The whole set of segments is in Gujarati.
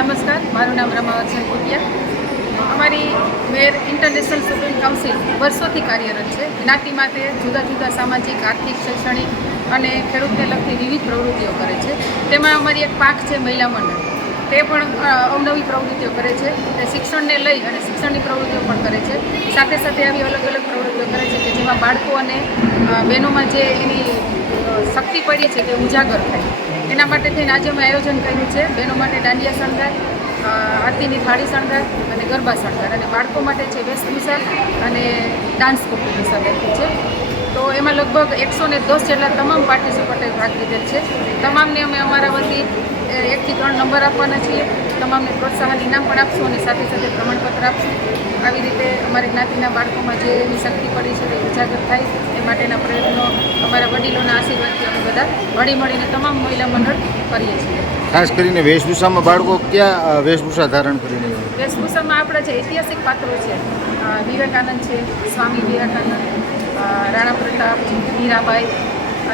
નમસ્કાર, મારું નામ રમાવતસિંહ ભૂટિયા. અમારી મેર ઇન્ટરનેશનલ સ્ટુડન્ટ કાઉન્સિલ વર્ષોથી કાર્યરત છે. જ્ઞાતિ માટે જુદા જુદા સામાજિક, આર્થિક, શૈક્ષણિક અને ખેડૂતને લગતી વિવિધ પ્રવૃત્તિઓ કરે છે. તેમાં અમારી એક પાક છે, મહિલા મંડળ. તે પણ અવનવી પ્રવૃત્તિઓ કરે છે તે શિક્ષણને લઈ અને શિક્ષણની પ્રવૃત્તિઓ પણ કરે છે. સાથે સાથે આવી અલગ અલગ પ્રવૃત્તિઓ કરે છે કે જેમાં બાળકો અને બહેનોમાં જે એની શક્તિ પડી છે તે ઉજાગર થાય. એના માટે થઈને આજે અમે આયોજન કર્યું છે બહેનો માટે દાંડિયા શણગાર આરતીની થાળી શણગાર અને ગરબા શણગાર. અને બાળકો માટે છે વેશભૂષા અને ડાન્સ કોમ્પિટિશન રાખ્યું છે. તો એમાં લગભગ એકસો ને દસ જેટલા તમામ પાર્ટિસિપન્ટે ભાગ લીધેલ છે. તમામને અમે અમારા વતી એકથી ત્રણ નંબર આપવાના છીએ. તમામને પ્રોત્સાહન ઇનામ પણ આપશું અને સાથે સાથે પ્રમાણપત્ર આપશું. આવી રીતે અમારી જ્ઞાતિના બાળકોમાં જે એની શક્તિ પડી છે તે ઉજાગર થાય. એ માટેના પ્રયત્નો અમારા વડીલોના આશીર્વાદથી અમે બધા હળી મળીને તમામ મહિલા મંડળ કરીએ છીએ. ખાસ કરીને વેશભૂષામાં બાળકો ક્યાં વેશભૂષા ધારણ કરીને? વેશભૂષામાં આપણા જે ઐતિહાસિક પાત્રો છે વિવેકાનંદ છે સ્વામી વિવેકાનંદ રાણા પ્રતાપ મીરાબાઈ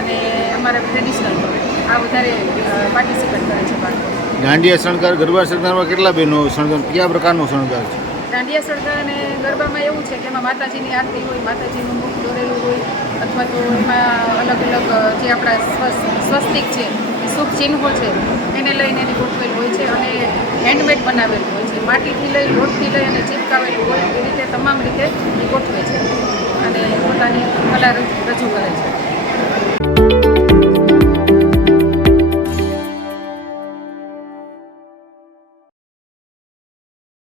અને અમારા ટ્રેડિશનલ આ વધારે પાર્ટિસિપેટ કરે છે બાળકો. દાંડિયા શણગાર ગરબા શણગારમાં કેટલા બહેનો શણગાર કયા પ્રકારનો શણગાર છે? દાંડિયા શણગાર અને ગરબામાં એવું છે કે એમાં માતાજીની આરતી હોય માતાજીનું મુખ દોરેલું હોય અથવા તો એમાં અલગ અલગ જે આપણા સ્વસ- સ્વસ્તિક છે શુભ ચિહ્નો છે એને લઈને એની ગોઠવેલ હોય છે અને હેન્ડમેડ બનાવેલું હોય છે. માટીથી લઈ લોટથી લઈ અને ચિપકાવેલું હોય એ રીતે તમામ રીતે એ ગોઠવે છે અને પોતાની કલા રજૂ કરે છે.